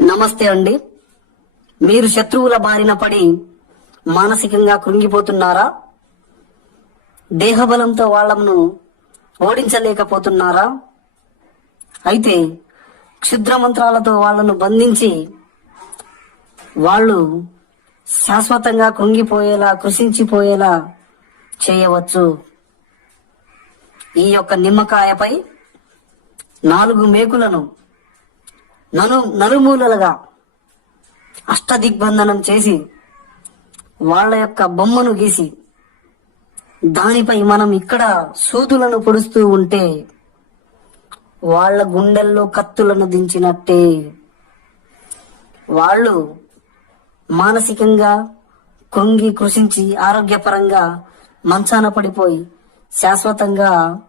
నమస్తే అండి. మీరు శత్రువుల బారిన పడి మానసికంగా కృంగిపోతున్నారా? దేహబలంతో వాళ్ళను ఓడించలేకపోతున్నారా? అయితే క్షుద్ర మంత్రాలతో వాళ్ళను బంధించి వాళ్ళు శాశ్వతంగా కృంగిపోయేలా కృషించిపోయేలా చేయవచ్చు. ఈ యొక్క నిమ్మకాయపై నాలుగు మేకులను నలు నలుమూలలుగా అష్టదిగ్బంధనం చేసి వాళ్ళ యొక్క బొమ్మను గీసి దానిపై మనం ఇక్కడ సూదులను పొడుస్తూ ఉంటే వాళ్ళ గుండెల్లో కత్తులను దించినట్టే. వాళ్ళు మానసికంగా కొంగి కృషించి ఆరోగ్యపరంగా మంచాన పడిపోయి శాశ్వతంగా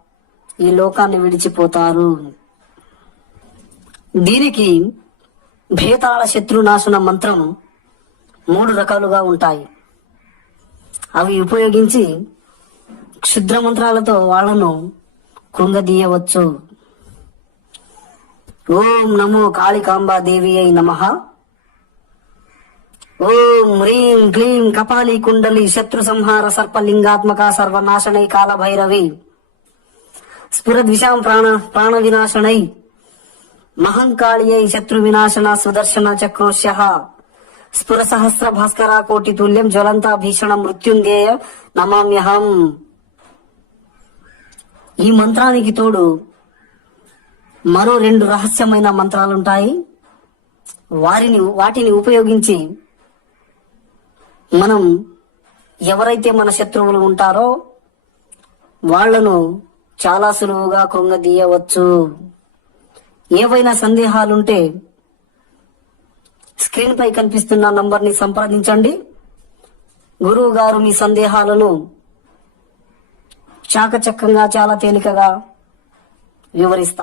ఈ లోకాన్ని విడిచిపోతారు. దీనికి భేతాళ శత్రునాశన మంత్రం మూడు రకాలుగా ఉంటాయి. అవి ఉపయోగించి క్షుద్ర మంత్రాలతో వాళ్ళను కృంగదీయవచ్చు. ఓం నమో కాళికాంబా దేవి అయి నమ. ఓం హ్రీం క్లీం కపాలి కుండలి శత్రు సంహార సర్పలింగాత్మక సర్వనాశనై కాల భైరవి స్ఫురద్విషాం ప్రాణ ప్రాణ వినాశనై మహంకాళియై శత్రు వినాశన సుదర్శన చక్రోశ్య స్ఫుర సహస్ర భాస్కర కోటి తుల్యం జ్వలంత భీషణ మృత్యుంజయ నమామ్యహం. ఈ మంత్రానికి తోడు మరో రెండు రహస్యమైన మంత్రాలుంటాయి. వారిని వాటిని ఉపయోగించి మనం ఎవరైతే మన శత్రువులు ఉంటారో వాళ్ళను చాలా సులువుగా కృంగదీయవచ్చు. ఏవైనా సందేహాలుంటే స్క్రీన్ పై కనిపిస్తున్న నంబర్ని సంప్రదించండి. గురువు గారు మీ సందేహాలను చాకచక్యంగా చాలా తేలికగా వివరిస్తారు.